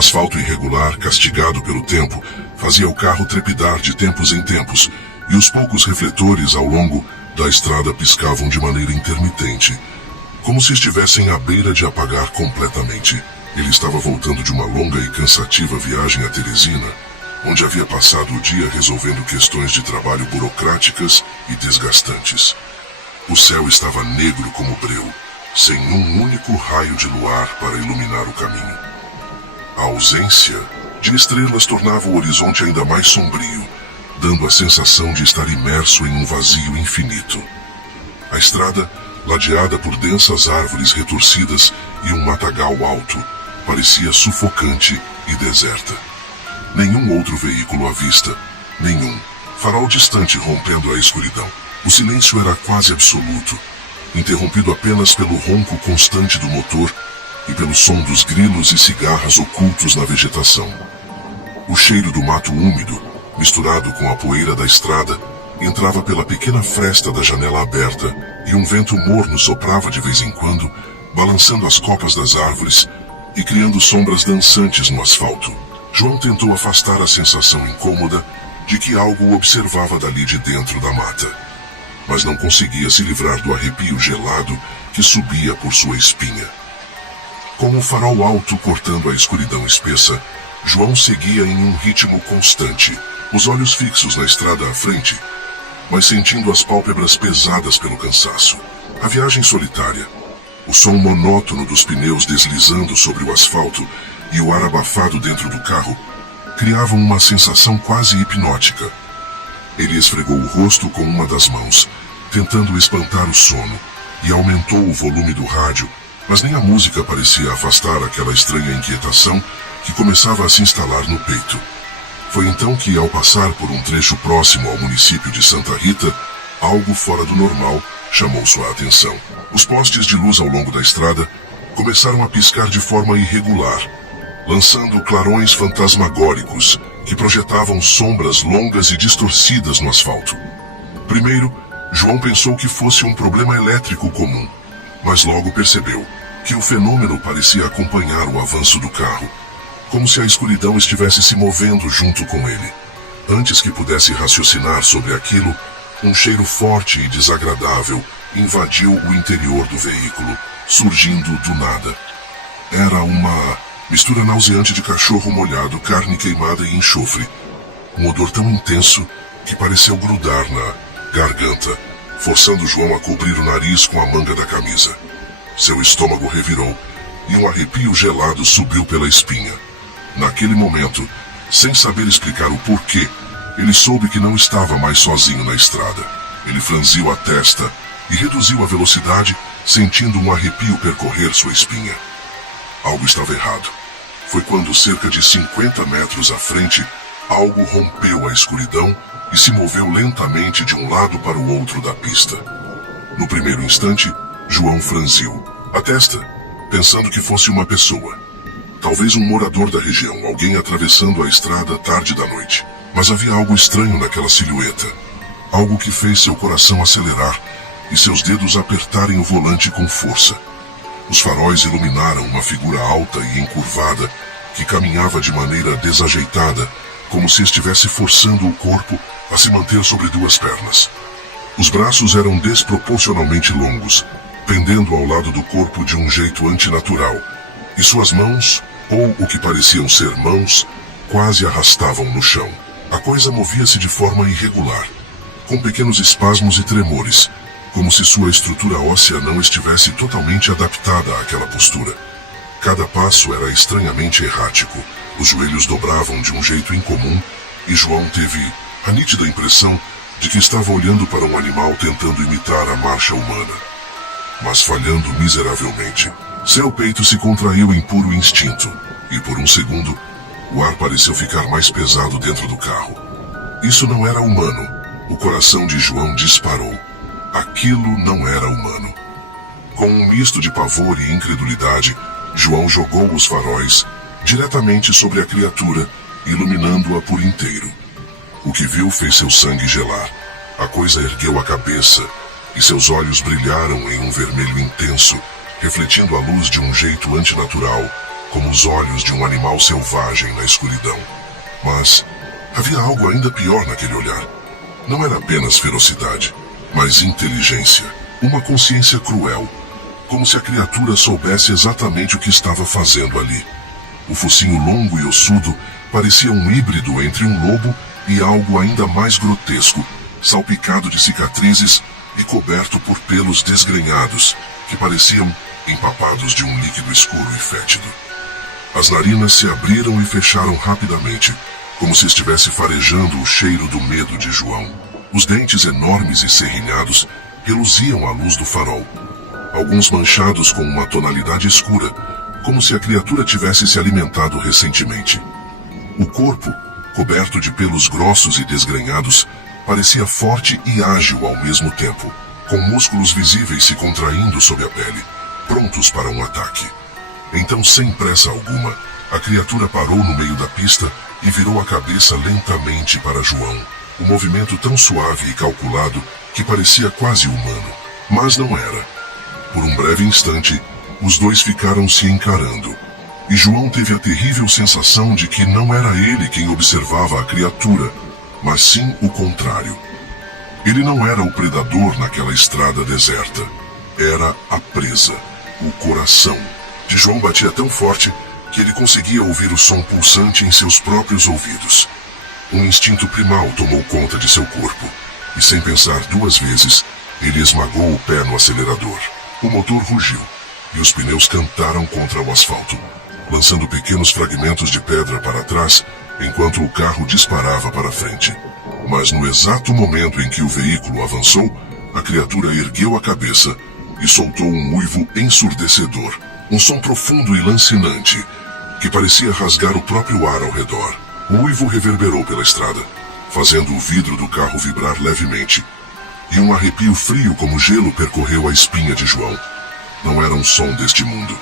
asfalto irregular, castigado pelo tempo, fazia o carro trepidar de tempos em tempos, e os poucos refletores ao longo da estrada piscavam de maneira intermitente, como se estivessem à beira de apagar completamente. Ele estava voltando de uma longa e cansativa viagem a Teresina, onde havia passado o dia resolvendo questões de trabalho burocráticas e desgastantes. O céu estava negro como breu, sem um único raio de luar para iluminar o caminho. A ausência de estrelas tornava o horizonte ainda mais sombrio, dando a sensação de estar imerso em um vazio infinito. A estrada, ladeada por densas árvores retorcidas e um matagal alto, parecia sufocante e deserta. Nenhum outro veículo à vista, nenhum farol distante rompendo a escuridão. O silêncio era quase absoluto, interrompido apenas pelo ronco constante do motor e pelo som dos grilos e cigarras ocultos na vegetação. O cheiro do mato úmido, misturado com a poeira da estrada, entrava pela pequena fresta da janela aberta e um vento morno soprava de vez em quando, balançando as copas das árvores e criando sombras dançantes no asfalto. João tentou afastar a sensação incômoda de que algo o observava dali de dentro da mata, mas não conseguia se livrar do arrepio gelado que subia por sua espinha. Com o farol alto cortando a escuridão espessa, João seguia em um ritmo constante, os olhos fixos na estrada à frente, mas sentindo as pálpebras pesadas pelo cansaço. A viagem solitária, o som monótono dos pneus deslizando sobre o asfalto e o ar abafado dentro do carro criavam uma sensação quase hipnótica. Ele esfregou o rosto com uma das mãos, tentando espantar o sono, e aumentou o volume do rádio, mas nem a música parecia afastar aquela estranha inquietação que começava a se instalar no peito. Foi então que, ao passar por um trecho próximo ao município de Santa Rita, algo fora do normal chamou sua atenção. Os postes de luz ao longo da estrada começaram a piscar de forma irregular, lançando clarões fantasmagóricos que projetavam sombras longas e distorcidas no asfalto. Primeiro, João pensou que fosse um problema elétrico comum, mas logo percebeu que o fenômeno parecia acompanhar o avanço do carro, como se a escuridão estivesse se movendo junto com ele. Antes que pudesse raciocinar sobre aquilo, um cheiro forte e desagradável invadiu o interior do veículo, surgindo do nada. Era uma mistura nauseante de cachorro molhado, carne queimada e enxofre. Um odor tão intenso que pareceu grudar na garganta, forçando João a cobrir o nariz com a manga da camisa. Seu estômago revirou e um arrepio gelado subiu pela espinha. Naquele momento, sem saber explicar o porquê, ele soube que não estava mais sozinho na estrada. Ele franziu a testa e reduziu a velocidade, sentindo um arrepio percorrer sua espinha. Algo estava errado. Foi quando, cerca de 50 metros à frente, algo rompeu a escuridão e se moveu lentamente de um lado para o outro da pista. No primeiro instante, João franziu a testa, pensando que fosse uma pessoa. Talvez um morador da região, alguém atravessando a estrada tarde da noite. Mas havia algo estranho naquela silhueta. Algo que fez seu coração acelerar e seus dedos apertarem o volante com força. Os faróis iluminaram uma figura alta e encurvada que caminhava de maneira desajeitada, como se estivesse forçando o corpo a se manter sobre duas pernas. Os braços eram desproporcionalmente longos, pendendo ao lado do corpo de um jeito antinatural, e suas mãos, ou o que pareciam ser mãos, quase arrastavam no chão. A coisa movia-se de forma irregular, com pequenos espasmos e tremores, como se sua estrutura óssea não estivesse totalmente adaptada àquela postura. Cada passo era estranhamente errático, os joelhos dobravam de um jeito incomum, e João teve a nítida impressão de que estava olhando para um animal tentando imitar a marcha humana, mas falhando miseravelmente. Seu peito se contraiu em puro instinto, e por um segundo, o ar pareceu ficar mais pesado dentro do carro. Isso não era humano. O coração de João disparou. Aquilo não era humano. Com um misto de pavor e incredulidade, João jogou os faróis diretamente sobre a criatura, iluminando-a por inteiro. O que viu fez seu sangue gelar. A coisa ergueu a cabeça e seus olhos brilharam em um vermelho intenso, refletindo a luz de um jeito antinatural, como os olhos de um animal selvagem na escuridão. Mas havia algo ainda pior naquele olhar. Não era apenas ferocidade, mas inteligência, uma consciência cruel, como se a criatura soubesse exatamente o que estava fazendo ali. O focinho longo e ossudo parecia um híbrido entre um lobo e algo ainda mais grotesco, salpicado de cicatrizes e coberto por pelos desgrenhados, que pareciam empapados de um líquido escuro e fétido. As narinas se abriram e fecharam rapidamente, como se estivesse farejando o cheiro do medo de João. Os dentes enormes e serrilhados reluziam à luz do farol, alguns manchados com uma tonalidade escura, como se a criatura tivesse se alimentado recentemente. O corpo, coberto de pelos grossos e desgrenhados, parecia forte e ágil ao mesmo tempo, com músculos visíveis se contraindo sob a pele, prontos para um ataque. Então, sem pressa alguma, a criatura parou no meio da pista e virou a cabeça lentamente para João. Um movimento tão suave e calculado que parecia quase humano. Mas não era. Por um breve instante, os dois ficaram se encarando. E João teve a terrível sensação de que não era ele quem observava a criatura, mas sim o contrário. Ele não era o predador naquela estrada deserta. Era a presa. O coração de João batia tão forte que ele conseguia ouvir o som pulsante em seus próprios ouvidos. Um instinto primal tomou conta de seu corpo, e sem pensar duas vezes, ele esmagou o pé no acelerador. O motor rugiu, e os pneus cantaram contra o asfalto, lançando pequenos fragmentos de pedra para trás, enquanto o carro disparava para frente. Mas no exato momento em que o veículo avançou, a criatura ergueu a cabeça e soltou um uivo ensurdecedor, um som profundo e lancinante, que parecia rasgar o próprio ar ao redor. O uivo reverberou pela estrada, fazendo o vidro do carro vibrar levemente, e um arrepio frio como gelo percorreu a espinha de João. Não era um som deste mundo.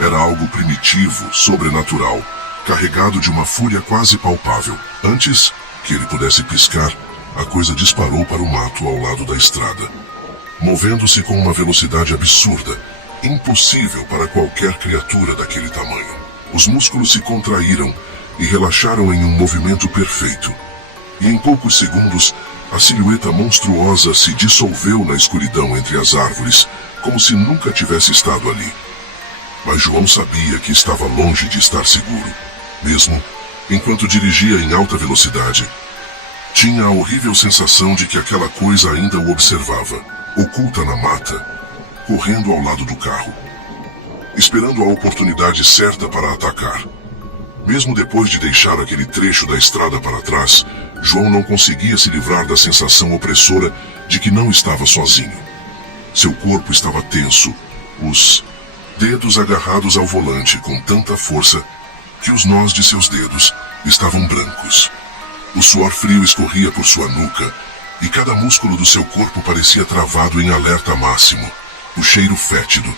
Era algo primitivo, sobrenatural, carregado de uma fúria quase palpável. Antes que ele pudesse piscar, a coisa disparou para o mato ao lado da estrada, movendo-se com uma velocidade absurda, impossível para qualquer criatura daquele tamanho. Os músculos se contraíram e relaxaram em um movimento perfeito. E em poucos segundos, a silhueta monstruosa se dissolveu na escuridão entre as árvores, como se nunca tivesse estado ali. Mas João sabia que estava longe de estar seguro, mesmo enquanto dirigia em alta velocidade. Tinha a horrível sensação de que aquela coisa ainda o observava, oculta na mata, correndo ao lado do carro, esperando a oportunidade certa para atacar. Mesmo depois de deixar aquele trecho da estrada para trás, João não conseguia se livrar da sensação opressora de que não estava sozinho. Seu corpo estava tenso, os dedos agarrados ao volante com tanta força que os nós de seus dedos estavam brancos. O suor frio escorria por sua nuca e cada músculo do seu corpo parecia travado em alerta máximo. O cheiro fétido,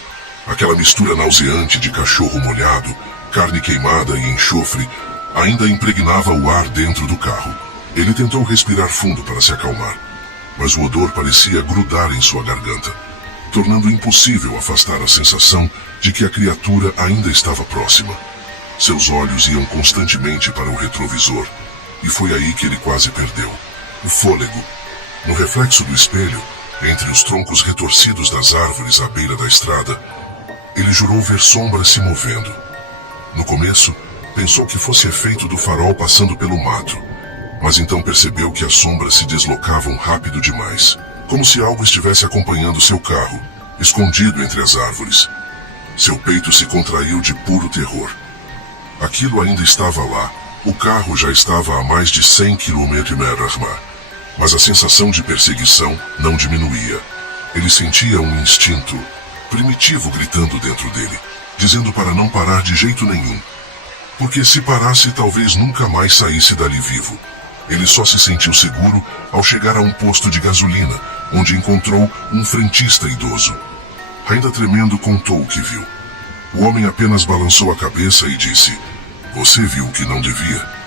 aquela mistura nauseante de cachorro molhado, carne queimada e enxofre, ainda impregnava o ar dentro do carro. Ele tentou respirar fundo para se acalmar, mas o odor parecia grudar em sua garganta, tornando impossível afastar a sensação de que a criatura ainda estava próxima. Seus olhos iam constantemente para o retrovisor, e foi aí que ele quase perdeu o fôlego. No reflexo do espelho, entre os troncos retorcidos das árvores à beira da estrada, ele jurou ver sombras se movendo. No começo, pensou que fosse efeito do farol passando pelo mato, mas então percebeu que as sombras se deslocavam rápido demais, como se algo estivesse acompanhando seu carro, escondido entre as árvores. Seu peito se contraiu de puro terror. Aquilo ainda estava lá. O carro já estava a mais de 100 km/h, mas a sensação de perseguição não diminuía. Ele sentia um instinto primitivo gritando dentro dele, dizendo para não parar de jeito nenhum, porque se parasse talvez nunca mais saísse dali vivo. Ele só se sentiu seguro ao chegar a um posto de gasolina, onde encontrou um frentista idoso. Ainda tremendo, contou o que viu. O homem apenas balançou a cabeça e disse: "Você viu o que não devia?"